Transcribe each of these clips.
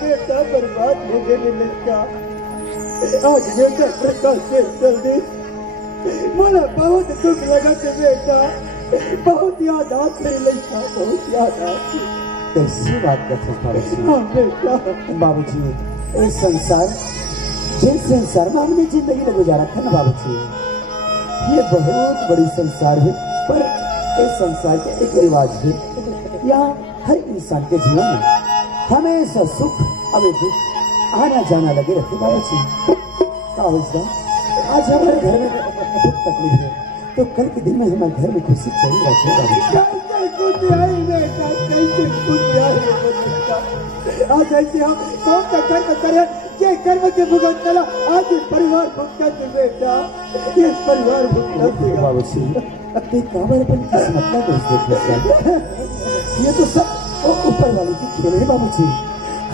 बेटा बर्बाद हो गए लड़का आज बेटा प्रकाश से जल्दी मोला बहुत दुख लगत बेटा बहुत याद आते लड़का बहुत याद आती कैसी बात करते हैं बाबूजी? हाँ बेटा बाबूजी ये संसार जिस संसार में हमने जिंदगी में गुजारा था ना बाबूजी, ये बहुत बड़ी संसार है, पर इस संसार का एक रिवाज है, यहाँ हर इंसान के जीवन में हमेशा सुख अब दुख आना जाना लगे रहते बाबूजी। आज हमारे घर में दुख तकलीफ है तो कल के दिन में हमारे घर में खुशी चली रहती है बाबूजी। आज ऐसे हम कौन सा कर्म करें ये कर्म के भुगत चला आज परिवार भुगत बेटा ये परिवार भुगत बाबूजी काबरपन किस मतलब है ये तो सब ऊपर वाले की खेल है बाबूजी।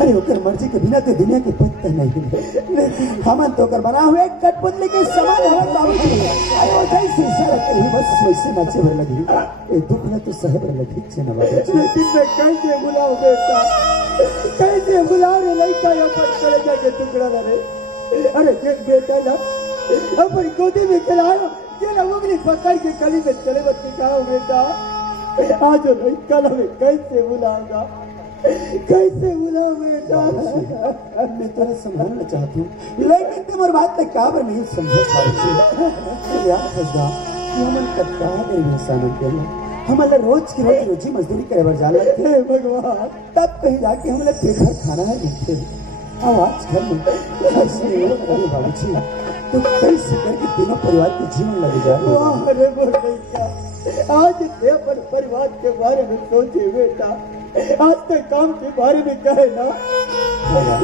अरे होकर मर्जी के बिना तो दुनिया के पत्ते नहीं है, हमन तो कर बना हुए कठपुतली के समान है बाबूजी। अरे वो जैसे इशारा करी बस वैसे नाचे भर लगी ए दुख न तो सह भर लगी छे ना बाबूजी। लेकिन मैं कैसे बुलाऊं बेटा कैसे बुलाऊं रे लड़का या पर चले जाके टुकड़ा ना रे। अरे देख बेटा ना अपन गोदी में खिलाओ ये ना उंगली पकड़ के गली में चले बच्चे सिखाओ बेटा आज लड़का ना मैं कैसे बुलाऊंगा कैसे बुलाऊं बेटा। मैं तुझे समझाना चाहती हूँ लेकिन तुम्हारी बात में काबर नहीं समझ पाती। याद रखना कि हमन कत्ता गरीब इंसान के हमारे रोज की रोजी मजदूरी करे बर जाला थे भगवान तब कहीं जाके हमने बेघर खाना है मिलते अब आज घर में बाबूजी तो कैसे करके तीनों परिवार के जीवन लगे जा अरे बोल आज अपन परिवार के बारे में सोचे बेटा आज तक काम के बारे में कहे ना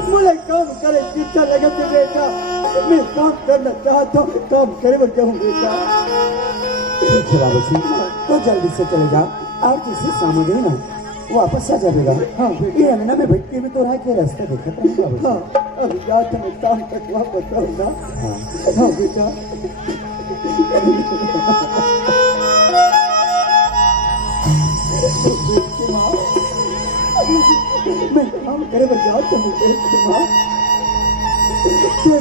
मुझे काम करे इच्छा लगे थे बेटा मैं काम करना चाहता हूँ काम करे मैं कहूँ बेटा। ठीक है बाबूजी तो जल्दी से चले जाओ और जिसे सामग्री ना वापस आ जाएगा। हाँ ये अंगना में भटके में तो रहा के रास्ते देखा था बाबूजी। हाँ अब जाते मैं शाम तक वापस आऊँगा। हाँ बेटा मैं काम करे बजाओ तो मुझे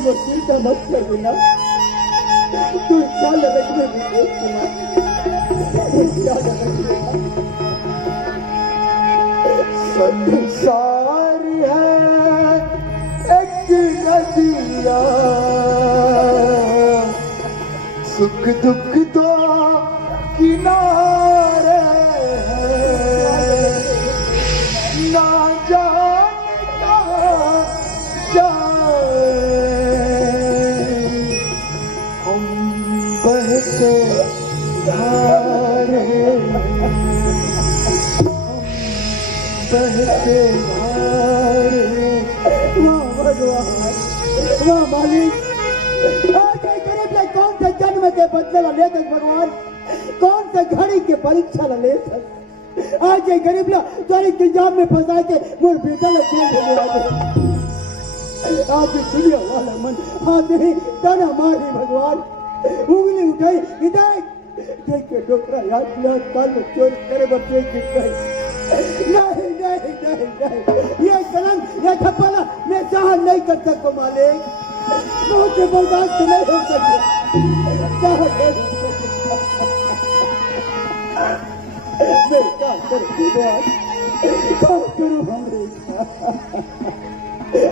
वो चिंता मत कर देना तू ख्याल रखने संसार है एक नदिया सुख दुख तो किनारे ना जाने कहाँ जाए हम बहते धारे बहते धारे। वाह भगवान वाह मालिक कौन सा जन्म के बदले ला ले भगवान कौन सा घड़ी के परीक्षा ला ले आज ये गरीब ला तुम्हारे इंतजाम में फंसा के मोर बेटा ला जेल भेजे आज दुनिया वाला मन हाथ नहीं ताना मारी भगवान उंगली उठाई इधर देख के डॉक्टर याद किया काल में चोरी करे बच्चे गिर गए। नहीं नहीं नहीं नहीं ये कलम ये थप्पड़ मैं सहन नहीं कर सकता मालिक मुझे बर्दाश्त नहीं हो सकता। मैं क्या करूं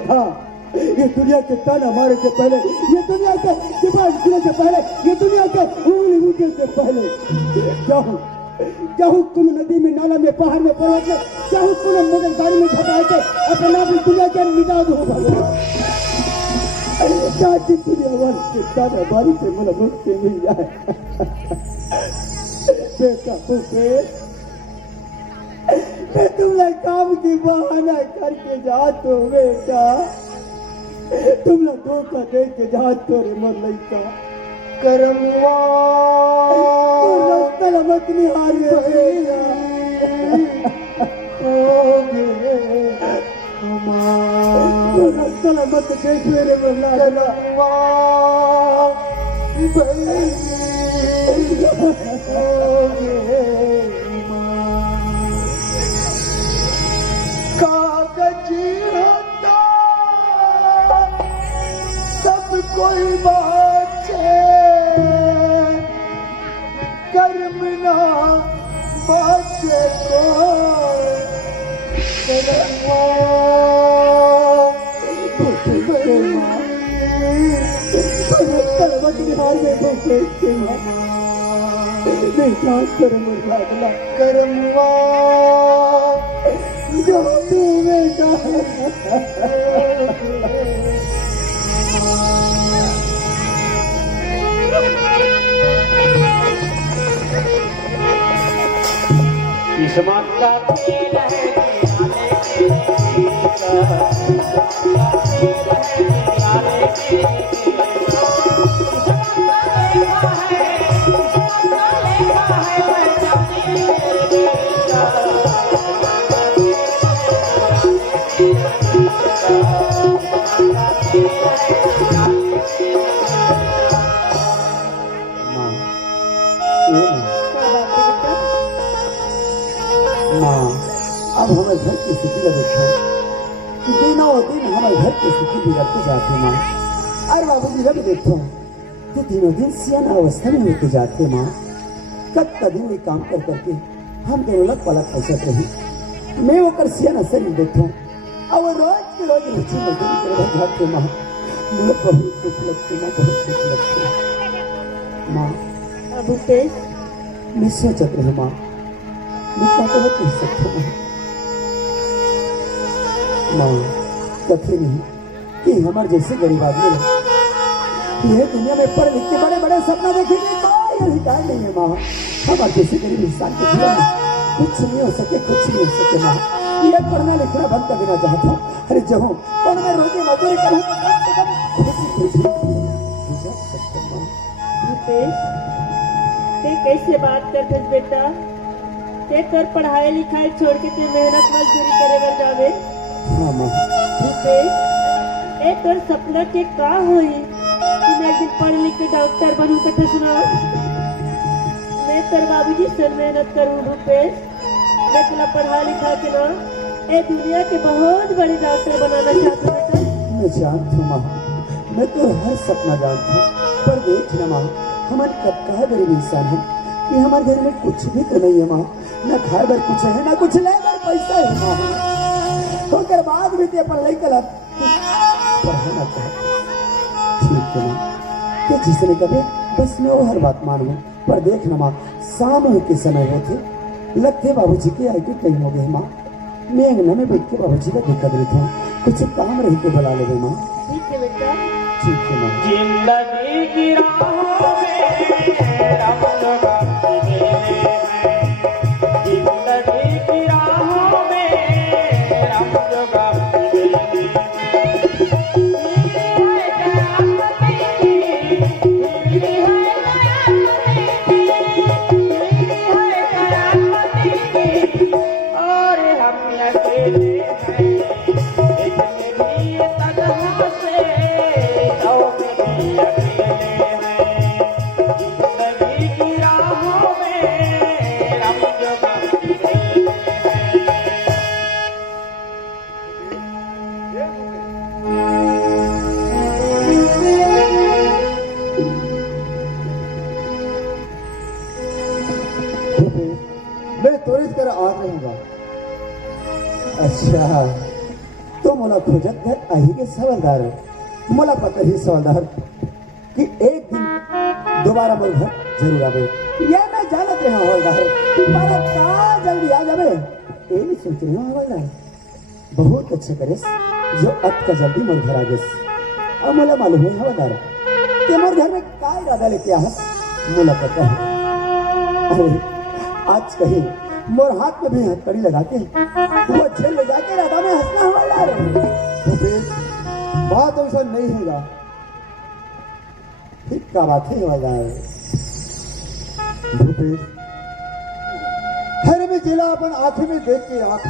हाँ ये दुनिया के ताना मारे से पहले ये दुनिया के दिमाग गिरने से पहले ये दुनिया के उंगली उठने से पहले चाहूँ कुम नदी में नाला में पहाड़ में पर्वत में चाहूँ कुम मोटर गाड़ी में घटा के अपना भी दुनिया के मिटा दो भगवान दुनिया वाली ताना मारी से मेरा मुक्ति मिल जाए। बेटा मैं तुमने काम की बहाना करके जात हो बेटा तुम लोग धोखा दे के जात हो रे मोर लइका करमवा मत निहारे मत देख रे मोर करमवा कागज होता कोई बात है कर्म ना बाचे को कर्मवा जो तूने किस्मत का खेल है अब हमारे घर की स्थिति का देखो दिनों दिन हमारे घर की स्थिति बिगड़ते जाते माँ। अरे बाबूजी रब देखो कि दिनों दिन सियाना अवस्था में होते जाते माँ। कब दिन ये काम कर करके हम दोनों लोग पलक पसत रही। मैं वो कर सियाना शरीर देखो अब रोज के रोज रुचि मजदूरी कर जाते माँ। मुझे बहुत दुख लगते माँ, बहुत दुख लगते माँ। भूपेश मैं सोचत रही माँ, मैं क्या कह सकता हूँ माँ। कथे नहीं कि हमारे जैसे गरीब आदमी ये दुनिया में पढ़ लिख के बड़े बड़े सपना देखेंगे कोई अधिकार नहीं है माँ। हमारे जैसे गरीब इंसान के जीवन में कुछ नहीं हो सके, कुछ नहीं हो सके माँ। ये पढ़ना लिखना बंद कर देना चाहता हूँ। अरे जो हूँ और मैं रोटी मजदूरी करूँ तो कम से कम खुशी खुशी गुजार सकता हूँ माँ। भूपेश ते कैसे बात करते बेटा? ते तोर पढ़ाई लिखाई छोड़ के ते मेहनत मजदूरी करे बर जावे। हाँ माँ। भूपेश ए तोर सपना के का होई कि मैं एक दिन पढ़ लिख के डॉक्टर बनूं कथे सुना। मैं तोर बाबूजी से मेहनत करूं भूपेश। मैं तुला पढ़ा लिखा के ना ए दुनिया के बहुत बड़ी डॉक्टर बनाना चाहता हूं बेटा। मैं जानती हूँ माँ, मैं तो हर सपना जानती हूँ, पर देख ना माँ हमारे कब का गरीब इंसान है कि हमारे घर में कुछ भी तो नहीं है माँ। न खाए बर कुछ है, न कुछ ले बर पैसा है माँ। तो कर बाद भी ते अपन लई कल पढ़ाना चाहते ठीक है माँ। तो जिसने कभी बस मैं वो हर बात मानूँ, पर देख ना माँ शाम के समय होते लगते बाबूजी के आई के टाइम हो गए माँ। मैं अंगना में बैठ के बाबूजी का देखा देता हूँ, कुछ काम रह के बुला ले माँ। ठीक है बेटा। ठीक है माँ। जिंदगी की राहों में रब लगा के मेले हैं। जिंदगी की राहों में रब लगा के मेले हैं। और हम अकेले हैं इतने भी तन्हा से तो भी अकेले हैं। जिंदगी की राहों में रब जगा के मेले मैं त्वरित कर आ रहूंगा। अच्छा तो मोला खोजत है आई के सवालदार मोला पता ही सवालदार कि एक दिन दोबारा मोर घर जरूर आवे। ये मैं जानत रहा हवलदार, पर का जल्दी आ जावे ये भी सोच रहा हवलदार। बहुत अच्छा करे जो अब का जल्दी मोर घर आ गए। अब मोला मालूम है हवलदार कि मोर घर में का इरादा लेके आ मोला पता है। अरे आज कहीं मोर हाथ में भी हथकड़ी लगा के वो जेल ले जाके राधा में हंसना हवलदार। भूपेश बात ऐसा नहीं है। ठीक का बात है हवलदार। भूपेश हर में जिला अपन आंखें में देख के आंख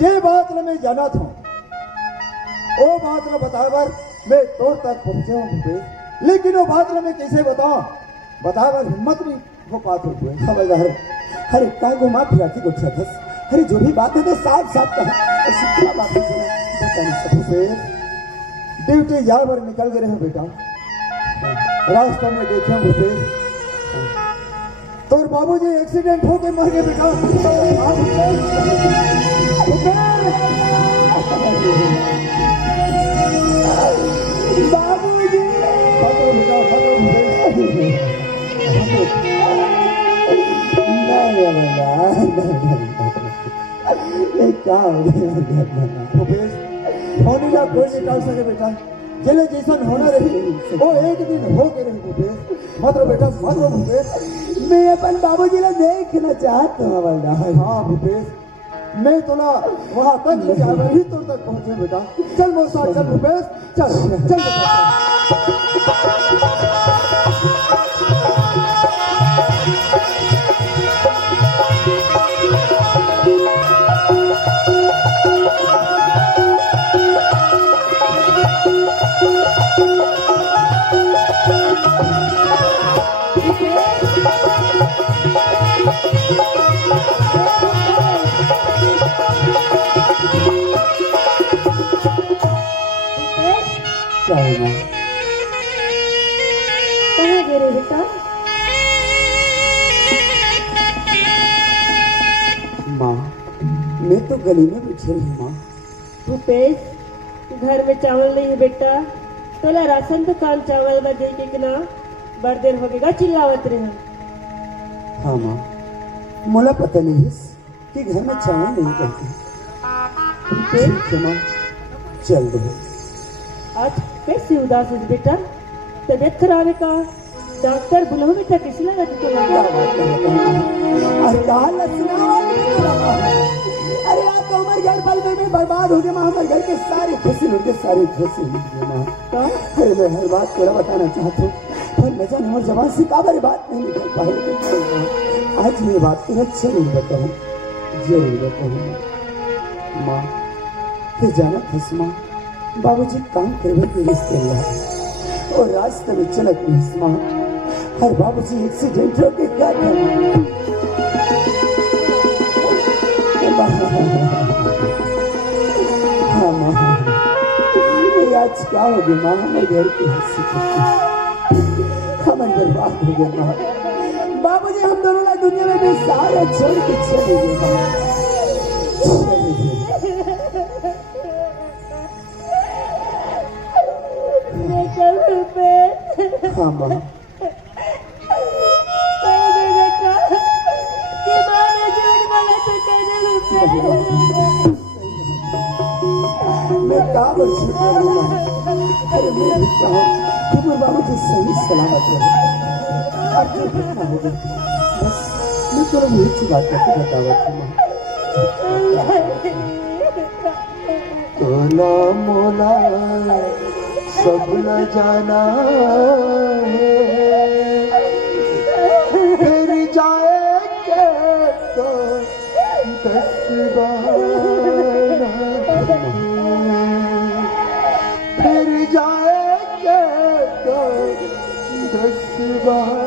जे बात मैं जाना था वो बात बता बार मैं तोर तक पहुंचे हूँ भूपेश। लेकिन वो बात मैं कैसे बताऊं बता बार हिम्मत नहीं हो पाते हुए हवलदार। अरे का घुमा फिरा के गुस्सा था। अरे जो भी बात है तो साफ साफ कहा। ऐसी क्या बात है बता नहीं सकते। ड्यूटी यहाँ पर निकल गए हैं बेटा। रास्ता में देखे भूपेश, तोर बाबूजी एक्सीडेंट हो के मर गए बेटा। हाँ, बाबूजी भागो बेटा, भागो भूपेश। क्या हो गया भूपेश? होने का कोई नहीं टाल सके बेटा। चले जैसा होना रही वो एक दिन हो के रही भूपेश। मतलब बेटा मतलब भूपेश, मैं अपन बाबूजी ने देखना चाहता हूँ वाला। हाँ भूपेश, मैं तो ना वहाँ तक ले जा रही तो तक पहुँचे बेटा। चल मेरे साथ चल भूपेश, चल चल कहाँ गिरे बेटा? माँ, मैं तो गली में बैठी हूँ माँ। भूपेश, घर में चावल नहीं है बेटा। तोला राशन दुकान चावल में दे के ना बड़ देर हो गएगा चिल्लावत रहे। हाँ माँ, मोला पता नहीं है कि घर में चावल नहीं करते। ठीक है माँ, चल दो। आज कैसे उदास है बेटा? तबीयत खराब है का? डॉक्टर बुलाओ बेटा, कैसी लगा तुमको? अरे कहाँ लसना वाली? अरे आप तो हमारे घर पल में बर्बाद हो गए माँ। हमारे घर के सारे खुशी लुट गए, सारे खुशी लुट गए माँ। अरे मैं हर बात तेरा बताना चाहता हूँ, पर न जाने हमारी जबान से काबरी बात नहीं निकल पाई। आज मैं बात तेरा जरूर बताऊँ, जरूर बताऊँ माँ। फिर जाना थस माँ, बाबूजी काम करवे के रिश्ते ला और रास्ते में चलत नहीं माँ। हर बाबूजी एक्सीडेंट हो के क्या हाँ माँ, आज क्या हो गया माँ? हमारे घर की हंसी हमें बर्बाद हो गया माँ। बाबूजी हम दोनों ना दुनिया में भी सारा छोड़ के चले गए माँ। हाँ माँ, मैं काम अरे मैं भी चाहूँ कि मेरे बाबू जी सही सलामत रहे। अब जो घटना हो गई बस मैं तो एक सी बात करके बतावा थी माँ। तोला मोला सब न जाना है, फिर जाएंगे तो 10 बार, फिर जाएंगे तो 10 बार।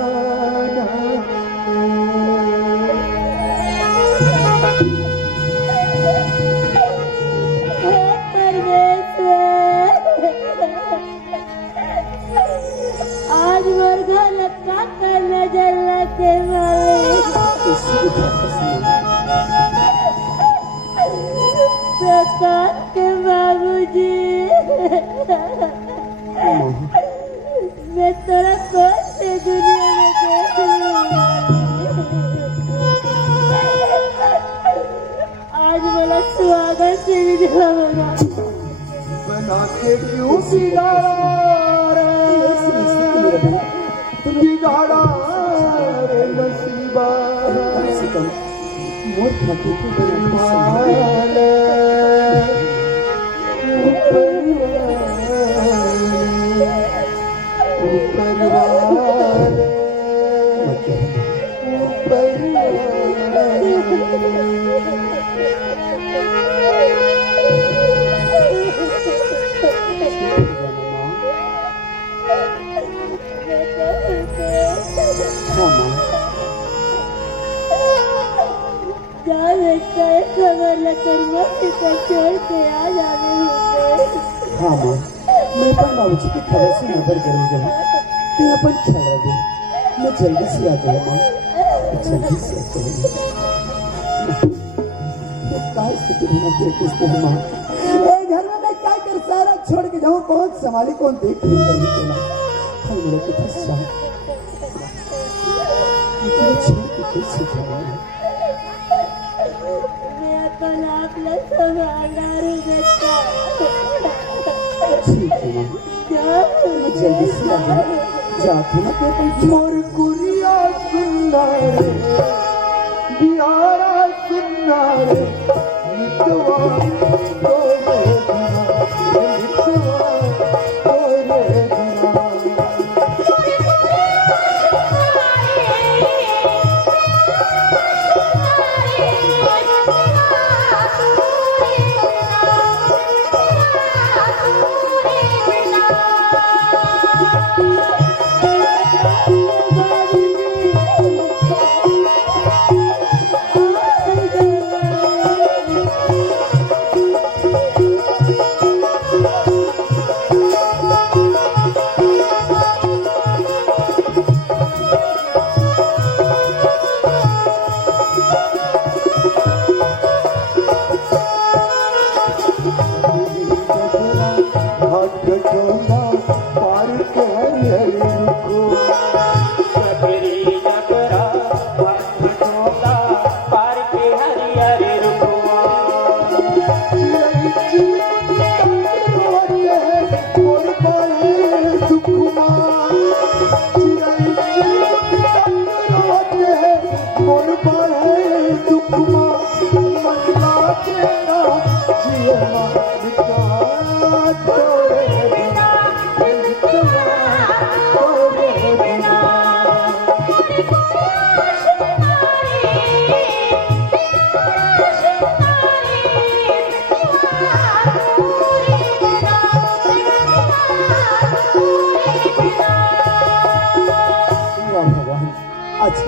आज मुर्गा लटका कर नजर लगे वाले प्रकाश के बाबूजी, मैं तेरा कौन से दुनिया में देखूं? आज मेरा स्वागत से भी होगा। बना के क्यों बिगाड़ा बिगाड़ा रे नसीबा, मोर खाते के बरमाले ऊपर वाले खबर लेकर मत छोड़ के आ जाने। हाँ माँ, मैं अपन बाबूजी की खबर से नजर जरूर जाऊँ। तू अपन ख्याल रखे, मैं जल्दी से आ जाऊँ माँ, जल्दी से आ जाऊँ। क्या स्थिति बना के किसने माँ, ए घर में मैं क्या कर सारा छोड़ के जाऊँ, कौन संभाले कौन देख रेख करने को ना। हाय मेरा कितना शाम, इतना छोड़ के कैसे जाऊँ। मैं अपन आपला संभालणार हूँ बेटा। ठीक है माँ, मैं जल्दी से आ जाऊँ। जाते ना पे अपन मोर कुरिया सुंदर बिहारा सुंदर मितवा तोरे मितवा तोरे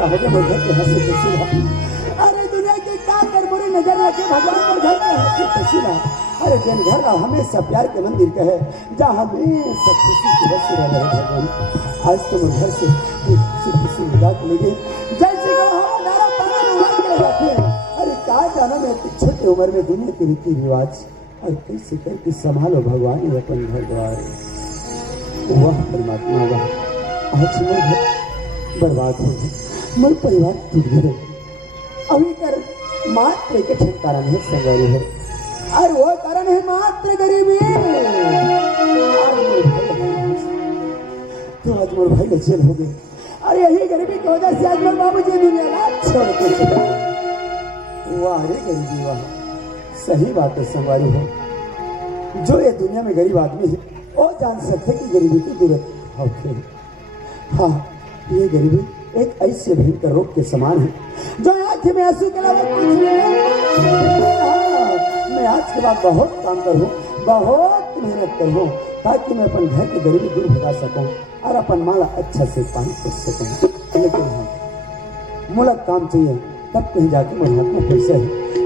आगे बढ़ के हंसी खुशी रहा। अरे दुनिया के क्या कर बुरी नजर रखे भगवान पर घर के हंसी खुशी रहा। अरे जन घर हमेशा प्यार के मंदिर का है, जहाँ हमेशा खुशी की बस रह रहे भगवान। आज तो मैं घर से खुशी खुशी विदा के लिए जैसे हमारा पानी जाते हैं। अरे क्या जाना मैं छोटी उम्र में दुनिया के रीति रिवाज और कैसे करके संभालो भगवान ही अपन घर द्वार। वाह परमात्मा वाह, आज मैं घर बर्बाद हो गई, मेरे परिवार टूट गए। अभी कर मात्र एक कारण है संगारी है, और वो कारण है मात्र गरीबी। तो आज मेरे भाई जेल हो गए, और यही गरीबी की वजह से आज मेरे बाबूजी दुनिया छोड़ के चले। वाह रे गरीबी वाह, सही बात है संगारी है। जो ये दुनिया में गरीब आदमी है वो जान सकते कि गरीबी की जरूरत होती है। हाँ, ये गरीबी एक ऐसे भयंकर रोग के समान है जो आंखें में आंसू के अलावा कुछ नहीं। मैं आज के बाद बहुत काम करूँ, बहुत मेहनत करूँ, ताकि मैं अपन घर की गरीबी दूर भगा सकूँ और अपन माला अच्छा से पानी पोस सकूँ। लेकिन हाँ, मुलक काम चाहिए, तब कहीं जाके मेरे हाथ में पैसे है,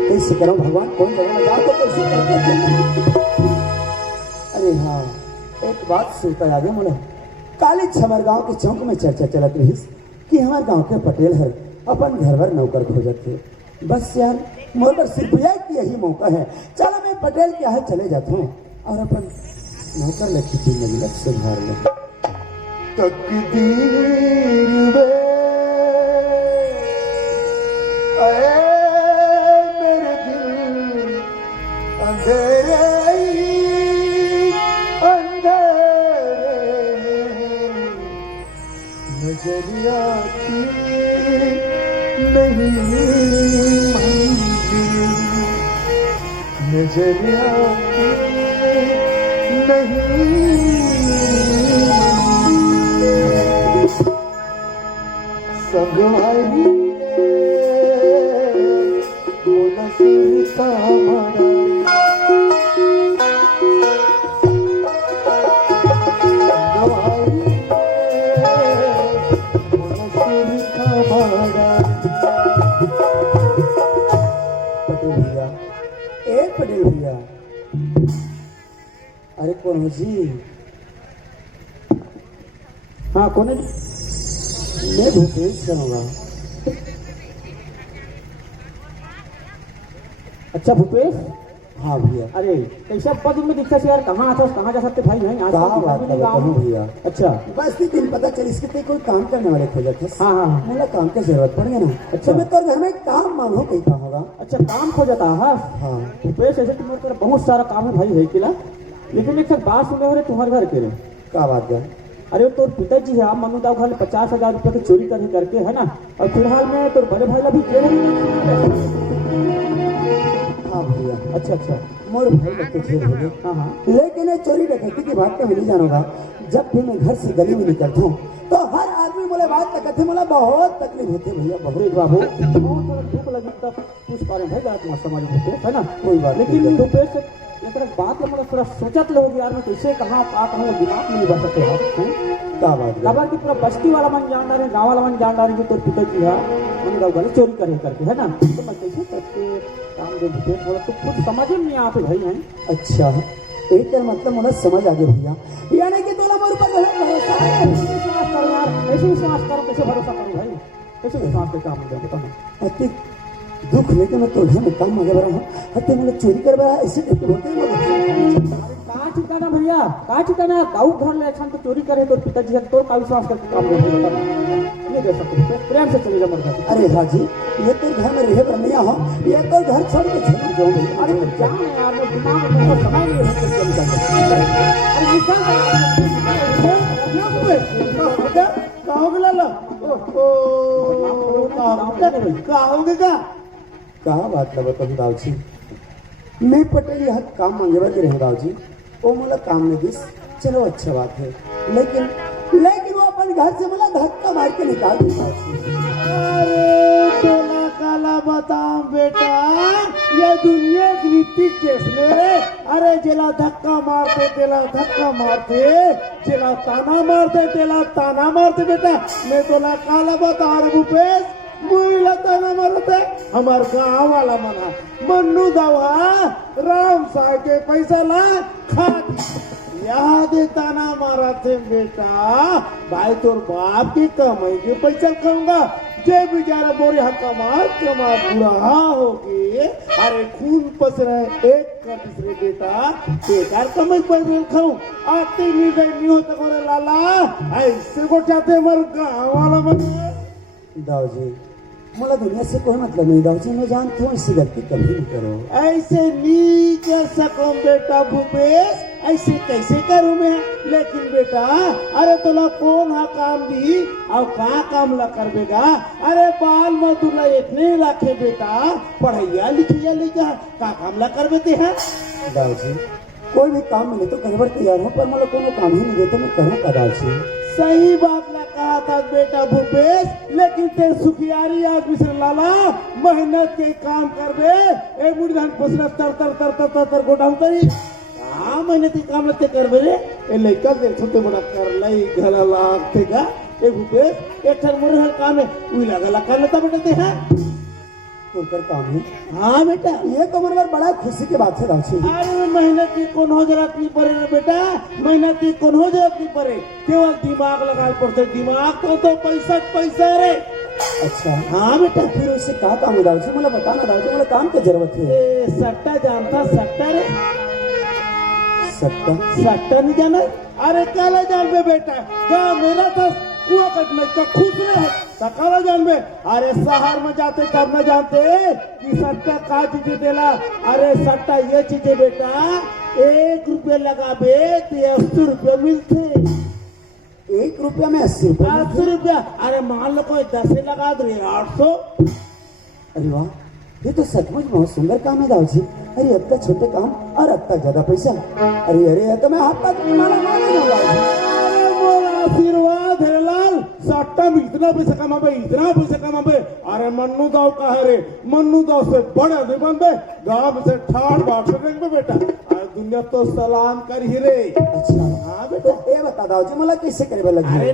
कैसे करूँ भगवान, कौन जगह में जाकर कैसे करते। अरे हाँ, एक बात सुनता आगे मुला, काली छमर गांव के चौक में चर्चा चलत रही कि हमारे गांव के पटेल है अपन घर भर नौकर खोजत थे। बस यार मोर पर सिर्फ यही मौका है, चलो मैं पटेल के यहाँ चले जाता हूँ और अपन नौकर लखी जिंदगी सुधार ले। तकदीर वे आए मेरे दिल अंधेरे नजरिया की नहीं नजरिया की नहीं संगवारी बोला सुरता मारा पटेल भैया, अरे कौन हो जी, हाँ कौन है? मैं भूपेश रहूँगा। अच्छा भूपेश, हाँ भैया। अरे कैसा पद में दिखता है यार, कहाँ आता कहाँ जा सकते भाई? नहीं आज कहाँ बात कर रहा हूँ भैया। अच्छा बस भी दिन पता चल इसके ते कोई काम करने वाले खोजा थे। हाँ हाँ मला काम की जरूरत पड़ गया ना। अच्छा। तो मैं तो घर में काम मांगो कहीं काम होगा। अच्छा काम खो जाता है। हाँ भूपेश ऐसे तुम्हारे तरफ बहुत सारा काम है भाई है किला, लेकिन एक बात सुने हो रहे तुम्हारे घर के रे। क्या बात है? अरे तो पिताजी है आप मनु दाव घर 50,000 रुपये की चोरी करके है ना, और फिलहाल में तो बड़े भाई अभी जेल में। हाँ भैया। अच्छा अच्छा मोर भाई लोग तो जेल हो गए। हाँ हाँ लेकिन ये चोरी डकैती की बात तो मैं नहीं जानूंगा। जब भी मैं घर से गली में निकलता हूँ तो हर आदमी मुझे बात तकते मुझे बहुत तकलीफ होती है भैया, बहुत। देख बाबू बहुत भूख लगी तब कुछ पारे भाई जरा तुम्हारा समाज भूपेश है ना, कोई बात नहीं। लेकिन भूपेश एक बात मतलब थोड़ा सोचत लोग यार, मैं कैसे कहाँ दिमाग में नहीं बच सकते हैं। क्या बात है? खबर की पूरा बस्ती वाला मन जान रहे, गाँव वाला मन जान रहे कि तोर पिताजी है मनु दाव घर चोरी करे करके है ना, तो मैं कैसे करते काम जो भूपेश बोला तो कुछ समझ में नहीं आते भाई हैं। अच्छा एक तर मतलब मुझे समझ आ गया भैया, यानी कि तोला मोर पर भरोसा है। कैसे विश्वास करो यार, कैसे विश्वास करो, कैसे भरोसा करो भाई, कैसे विश्वास के काम हो बताओ। अति दुख लेके मैं तो घर में काम मांगे बड़ा हूँ, हत्ते मुझे चोरी कर रहा है ऐसे करके बोलते हैं। कहाँ ठिकाना भैया, कहाँ ठिकाना गाँव घर में अच्छा तो चोरी करे तो पिताजी है तो का विश्वास करके काम नहीं दे सकते, प्रेम से चले जाओ मर जाते। अरे हाँ जी, ये तो घर में रहे पर नहीं हो, ये तो घर छोड़ के चले जाओगे। अरे तो क्या है यार, वो दिमाग में बहुत समय नहीं है चल जाते। अरे निकाल कहोगे लाला? कहोगे का? कहा बात है बताओ दाऊ जी, मैं पटेल यहाँ काम मांगे बाकी रहे दाऊ जी, वो मुला काम में दिस चलो अच्छा बात है, लेकिन वो अपन घर से मुला धक्का मार के निकाल दी दाऊ जी। अरे तोला काला बताओ बेटा, ये दुनिया की रीति कैसने रे? अरे जिला धक्का मारते तेला धक्का मारते, जिला ताना मारते तेला ताना मारते बेटा। मैं तोला काला बता रहा भूपेश, मुझे ताना मारते हमार गाँव वाला मना मन्नू दवा राम साह के पैसा ला खा याद ताना मारा थे बेटा। भाई तोर बाप की कमाई के पैसा खाऊंगा, जे बेचारा बोरे हाँ कमा बुरा होगी। अरे खून पस रहे एक का दूसरे बेटा, बेकार कमाई पैसे खाऊं आते नहीं होता करे लाला, ऐसे को चाहते हमारे गाँव वाला बने। दाऊ जी मुला दुनिया से कोई मतलब नहीं दाऊ जी, मैं जानती हूँ ऐसी गलती कभी नहीं करो। ऐसे नहीं कर सकूं बेटा भूपेश, ऐसे कैसे करूं मैं? लेकिन बेटा अरे तोला कौन हा काम दी और का काम ला कर बेगा? अरे बाल में तुला इतने रखे बेटा, पढ़ैया लिखिया लेगा का काम ला कर बेते हैं? दाऊ जी कोई भी काम मिले तो करवर तैयार हूँ, पर मुझे कोनो काम ही नहीं देते, मैं करूँ का दाऊ जी? सही बात ला कहा था बेटा भूपेश, लेकिन तेरे सुखियारी आदमी से लाला मेहनत के काम कर बे, ए मुर्दान पसरा तर तर तर तर तर तर गोटा उतरी हाँ मेहनती काम लगते कर बे रे। ए लइका देख छोटे बड़ा कर लई घला लागते का। ए भूपेश एक ठर मोर हर काम है उई लगा कर लेता बेटे हैं कर काम है। हाँ बेटा ये तो मेरे बड़ा खुशी की बात है दाऊ जी। अरे मेहनत की कौन हो जरूरत नहीं पड़े रे बेटा, मेहनत की कौन हो जरूरत नहीं पड़े, केवल दिमाग लगाए पड़ते, दिमाग तो पैसा रे। अच्छा हाँ बेटा फिर उससे कहा काम है दाऊ जी, मुझे बताना दाऊ जी, मुझे काम की जरूरत है। ए सट्टा जानता सट्टा रे? सट्टा सट्टा नहीं जाना? अरे काला जान बे बेटा, क्या मेरा था कुआ कटने का खुश रहे काला जान बे। अरे शहर में जाते तब न जानते कि सट्टा का चीज देला। अरे सट्टा ये चीज है बेटा, 1 रुपया लगा बे तो 80 रुपया मिलते। 1 रुपया में 80 रुपया? 80 रुपया। अरे मान लो कोई 10 लगा दो 800। अरे वाह, ये तो सचमुच बहुत सुंदर काम है दाऊ जी। अरे अब तक छोटे काम और अब तक ज्यादा पैसा। अरे तो मैं हाथ तक माला मार आशीर्वाद है लाल, सट्टा में इतना पैसा कमाबे, इतना पैसा कमाबे। अरे मन्नू दाव का है रे, मन्नू दाव से बड़ा नहीं बनबे, गांव से ठाड़ बाट रहेंगे बेटा। अरे दुनिया तो सलाम कर ही रे। अच्छा हाँ बेटा ये बता दाऊ जी मला कैसे करे लगे? अरे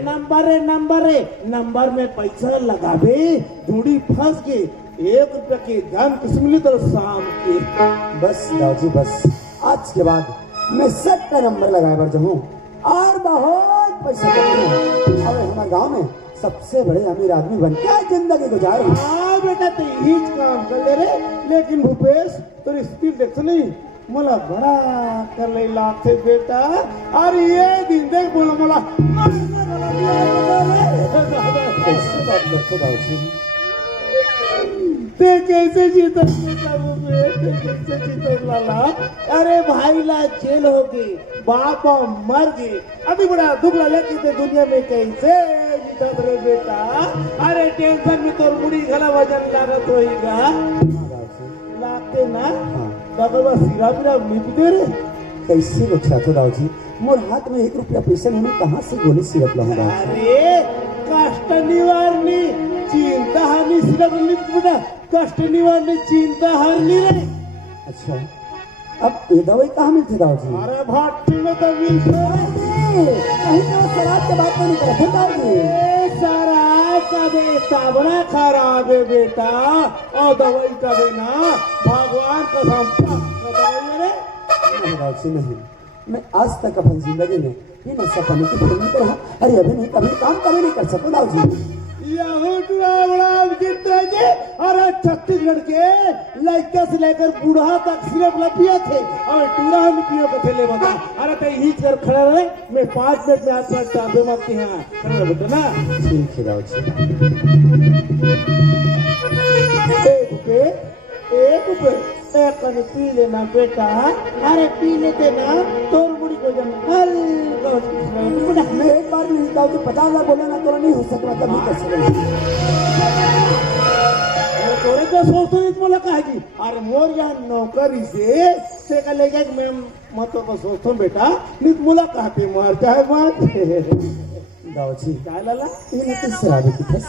नंबर में पैसा लगाबे, धूड़ी फंस के 1 रुपया की धन किस मिली तो शाम की। बस दाऊ जी बस, आज के बाद मैं 7 का नंबर लगाए बर जाऊँ और बहुत पैसा कमाना और हमारे गांव में सबसे बड़े अमीर आदमी बन के जिंदगी गुजार। हाँ बेटा ते हीच काम कर ले रे, लेकिन भूपेश तो स्पीड देख नहीं मला बड़ा कर ले लागते बेटा। अरे ये दिन देख बोला मला कैसे बात करते दाऊजी? ते कैसे जीता बेटा भूपेश, ते कैसे जीता लाला? अरे भाई ला जेल हो गई, बाप मर गए, अभी बड़ा दुख लगा कि ते दुनिया में कैसे जीता रे बेटा। अरे टेंशन में तो मुड़ी गला वजन लागत होएगा, लागते ना बाबा सिरा बिरा मिट दे रे। कैसे बच्चा तो दाऊजी? मोर हाथ में 1 रुपया पैसा नहीं, मैं कहाँ से गोली सिरप लाऊंगा? अरे कष्ट निवारणी चिंता हानि सिरप लिख बेटा, कष्ट निवारणी चिंता हानि रे। अच्छा, अब ये दवाई कहाँ मिलती दाऊजी? अरे भट्टी में तो मिल कहीं तो शराब के बात नहीं करते दाऊजी। शराब का बेटा बड़ा खराब है बेटा, और दवाई का देना भगवान का दवाई रे। नहीं दाऊजी नहीं, मैं आज तक अपनी जिंदगी में ये नशा पानी की फिल्म पर रहा। अरे अभी नहीं, कभी काम कभी नहीं कर सकता दाऊजी। अरे छत्तीसगढ़ के लड़का से लेकर बूढ़ा तक सिर्फ पिए थे और टूरा हम पियो को थे ले बता। अरे तो ही कर खड़ा रहे, मैं 5 मिनट में आपका टापे मत के यहाँ खड़ा रहे बेटा ना। ठीक है दाऊजी। एक कन पी लेना बेटा, अरे पी लेते ना तोर मुड़ी को जम हल्का। मैं एक बार नहीं दाऊजी 50 बार बोला ना तो नहीं हो सकता, तब नहीं कर सकता। तोरे तो सोचतो नहीं मला कहा जी, अरे मोर या नौकरी से का ले गया मैं मत को सोचतो बेटा, नहीं मुला कहते मार चाहे मार दाऊजी क्या लाला। ये नहीं शराबी की फस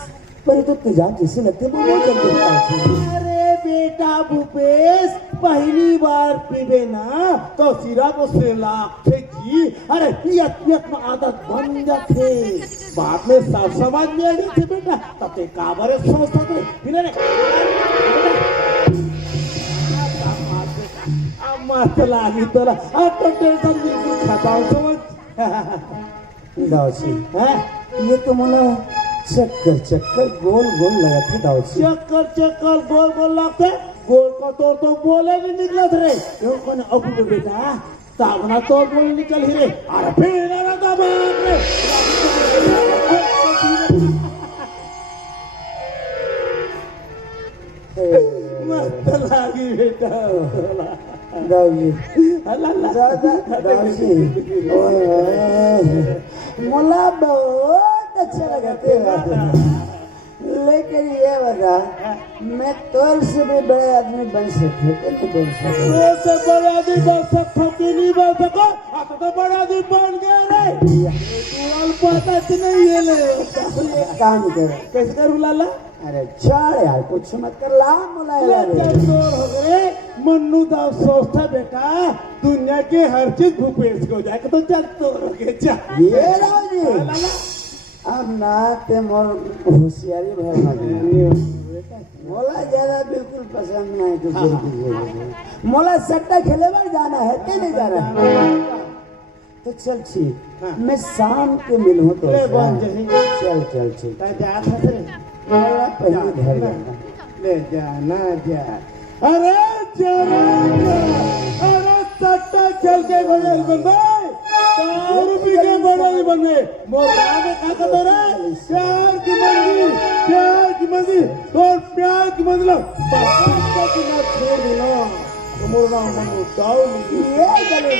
पर ये तो तेजाब जैसे लगते वो बहुत जल्दी दाऊजी। अरे बेटा भूपेश पहली बार पीबे ना तो सिरा को से लागते जी। अरे पियत में आदत बन जाते, बाद में सब समाज में आ जाते बेटा, तब ते काबरे सोचते थे फिर मस्त लागी तोला। अब तो टेंशन बिल्कुल खत्म समझ दाऊजी। है ये तो मोला चक्कर चक्कर गोल गोल लगाते दाऊजी। चक्कर गोल गोल लगते, गोल का तोड़ तो बोले भी निकलत रे। क्यों कौन अब बेटा सावना तोड़ बोल निकल ही रे। अरे फिर ना तो बाप रे मस्त लागी बेटा दाऊजी। अल्लाह दाऊजी मोला बहुत अच्छा लगा तेरा, लेकिन ये बता मैं तोर से भी बड़े आदमी बन सकते नहीं बन सकते? तो बड़ा आदमी बन सकता कि नहीं बन सको? अब तो बड़ा आदमी बन गया रे। पता नहीं ये ले काम कर कैसे करूँ लाला? अरे छोड़ यार, कुछ मत कर ला मोला हो गए मन्नू दाव सोचता बेटा दुनिया के हर चीज भूपेश को जाके तो चल तोड़ हो गए चल ये दाऊजी। अब ना ते मोर होशियारी भरना मोला ज्यादा बिल्कुल पसंद नहीं कुछ। मोला सट्टा खेले बार जाना है कि नहीं जा रहा? तो चल ठीक, मैं शाम के मिलूँ तो चल चल ठीक। जा थे मोला पहले घर जाना, ले जाना जा। अरे चला अरे सट्टा खेल के बदल बन गए, 100 रुपये के बदल बन गए। मोर आगे क्या कहते रे? प्यार की मंजिल और प्यार की मंजिल बाबा की ना छोड़ देना। मोर नाम मनु दाऊ ये चले